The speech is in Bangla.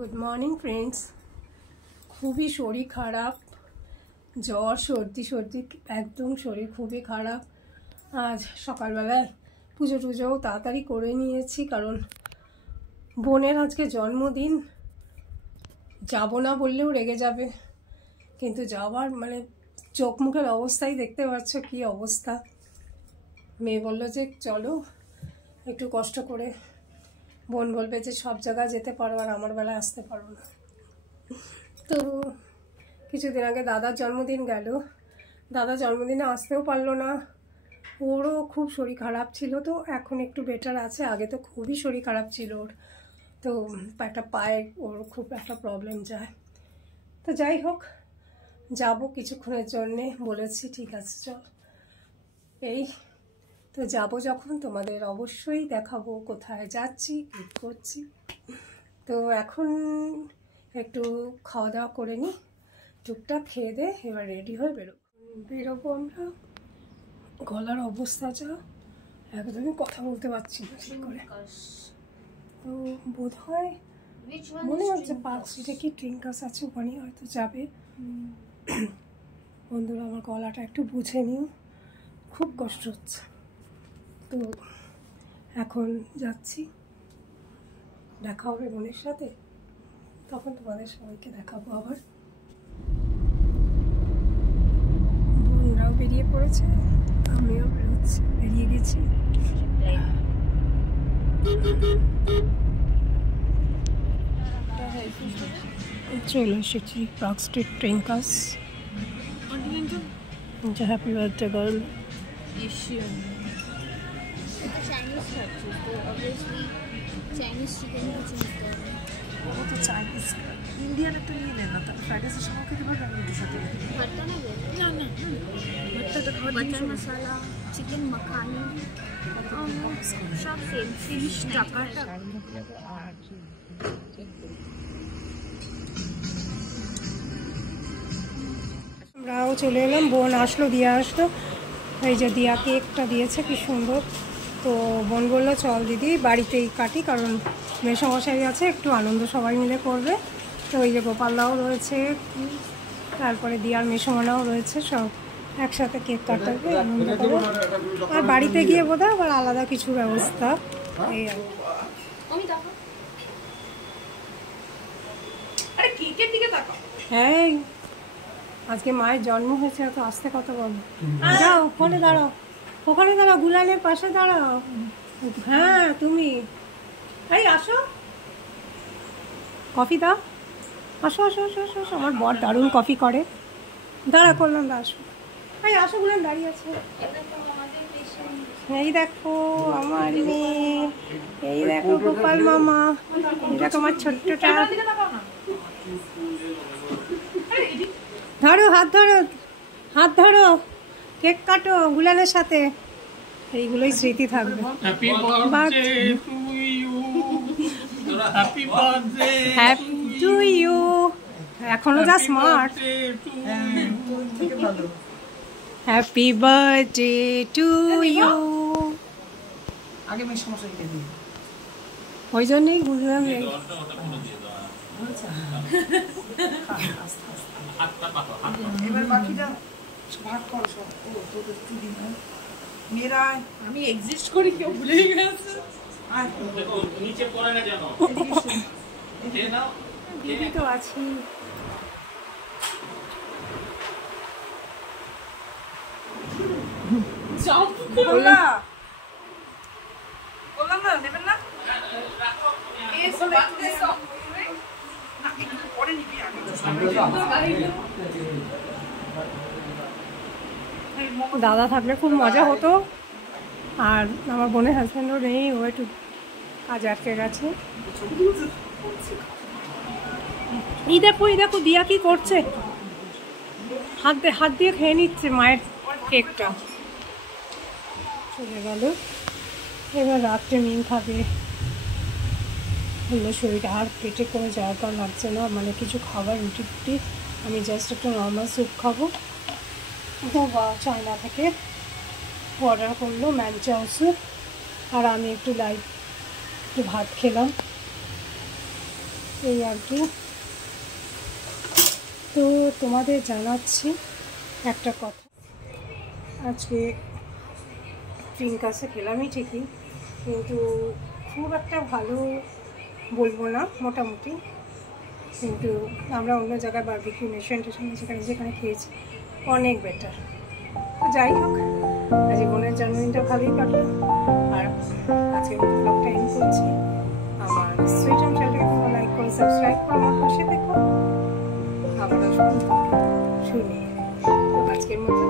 Good morning friends. খুবই শরীর খারাপ, জ্বর সর্দি একদম শরীর খুবই খারাপ। আজ সকালবেলায় পুজো টুজোও তাড়াতাড়ি করে নিয়েছি, কারণ বোনের আজকে জন্মদিন। যাব না বললেও রেগে যাবে, কিন্তু যাওয়ার চোখ মুখের অবস্থাই দেখতে পাচ্ছ কি অবস্থা। মেয়ে বললো যে চলো একটু কষ্ট করে, বোন বলবে যে সব জায়গায় যেতে পারো আর আমার বেলায় আসতে পারো না। তো কিছুদিন আগে দাদার জন্মদিন গেল, দাদা জন্মদিনে আসতেও পারলো না। ওরও খুব শরীর খারাপ ছিল, তো এখন একটু বেটার আছে। আগে তো খুবই শরীর খারাপ ছিল ওর, তো একটা পায়ে ওর খুব একটা প্রবলেম যায়। তো যাই হোক, যাব কিছুক্ষণের জন্যে, বলেছি ঠিক আছে চল। এই তো যাব যখন তোমাদের অবশ্যই দেখাবো কোথায় যাচ্ছি, কী করছি। তো এখন একটু খাওয়া দাওয়া করে নিই, টুকটাক খেয়ে দে, এবার রেডি হয়ে বেরোবো আমরা। গলার অবস্থা যা, একদমই কথা বলতে পারছি না ঠিক করে। তো বোধ হয় মনে হচ্ছে পার্ক স্ট্রিটে কি ট্রিঙ্কাস আছে, ওখানেই হয়তো যাবে। বন্ধুরা আমার গলাটা একটু বুঝে নিও, খুব কষ্ট হচ্ছে। তো এখন যাচ্ছি, দেখা হবে বোনের সাথে, তখন তোমাদের সবাইকে দেখাবো আবার। বোনরাও বেরিয়ে পড়েছে, আমিও বেরিয়ে গেছি। চলে এসেছি park street Trincas. Happy birthday girl. वो तो चाइनीज इंडियन तो नहीं लेना था। फ्राइड राइस से के बाद हम रोटी साथ लेंगे। भरता नहीं लेते ना भरता तो बटर मसाला, चिकन मखानी, सब सेम फिश टकाटक। আমরাও চলে এলাম, বোন আসলো, দিয়া আসলো। এই যে দিয়া কেকটা দিয়েছে কি সুন্দর। তো বোন বললো চল দিদি বাড়িতেই কাটি, কারণ মেসমশাই আছে, একটু আনন্দ সবাই মিলে করবে। তো ওই যে গোপালদাও রয়েছে, তারপরে দিয়ার মেসোমানাও রয়েছে, সব একসাথে কেক কাটাবে, আনন্দ করবে। আর বাড়িতে গিয়ে বোধহয় আবার আলাদা কিছু ব্যবস্থা। এই হ্যাঁ, আজকে মায়ের জন্ম হয়েছে, এত আস্তে কথা বলো। যাও ওখানে দাঁড়াও, ওখানে দাঁড়াও, গুলানের পাশে দাঁড়াও। হ্যাঁ তুমি, এই আসো, কফি দাও, আসো আসো আসো আসো আসো। আমার বর দারুণ কফি করে। দাঁড়া করলাম, আসো, এই আসো, গুলান দাঁড়িয়ে আছে। এই দেখো আমার মেয়ে, এই দেখো গোপাল মামা, এই দেখো আমার ছোট্টটা। ধরো হাত ধরো, হাত ধরো, কেক কাটো গুলানের সাথে, এইগুলোই স্মৃতি থাকবে। Happy to you. এখনো যা smart. Happy birthday to you. আগে মেয়ে সমস্যা দিই, ওই জন্যই বুঝলাম। এবার বাকিটা ভাগ করো সব। তোদের চুরি না মেয়েরা, আমি এক্সিস্ট করি, কেউ ভুলে গেছে। নিচে পড়ে না জানো, দিদি তো আছি। বললাম না নেবেন না, পরে নিবি আগে। দাদা থাকলে খুব মজা হতো, আর আমার বোনের হাজব্যান্ডও নেই, ও একটু কাজ আটকে গেছে। এই দেখো দিয়া কি করছে, হাত দিয়ে খেয়ে নিচ্ছে মায়ের কেকটা। চলে গেল, এবার রাত্রে মিন খাবে। বললো শরীরটা আর পেটে কোনো জায়গা লাগছে না, কিছু খাবার রুটি ফুটি, আমি জাস্ট একটা নর্মাল স্যুপ খাবো। তো চায়না থেকে অর্ডার করলো ম্যানচাও স্যুপ, আর আমি একটু ভাত খেলাম। এই আর কি। তো তোমাদের জানাচ্ছি একটা কথা, আজকে প্রিঙ্কাসে খেলামই ঠিকই, কিন্তু খুব একটা ভালো বলবো না, মোটামুটি। কিন্তু আমরা অন্য জায়গায় বারবিকিউ নেশন যেখানে যেখানে খেয়েছি অনেক বেটার। তো যাই হোক, জীবনের জন্মদিনটা ভালোই কাটলো। আর আজকে ব্লগটা এন্ড করছি। আমার সুইট অ্যান্ড চ্যানেলটাকে তোমরা লাইক করো, সাবস্ক্রাইব করো, আমার পাশে দেখো, আবার আসবো শুনি। তো আজকের মতো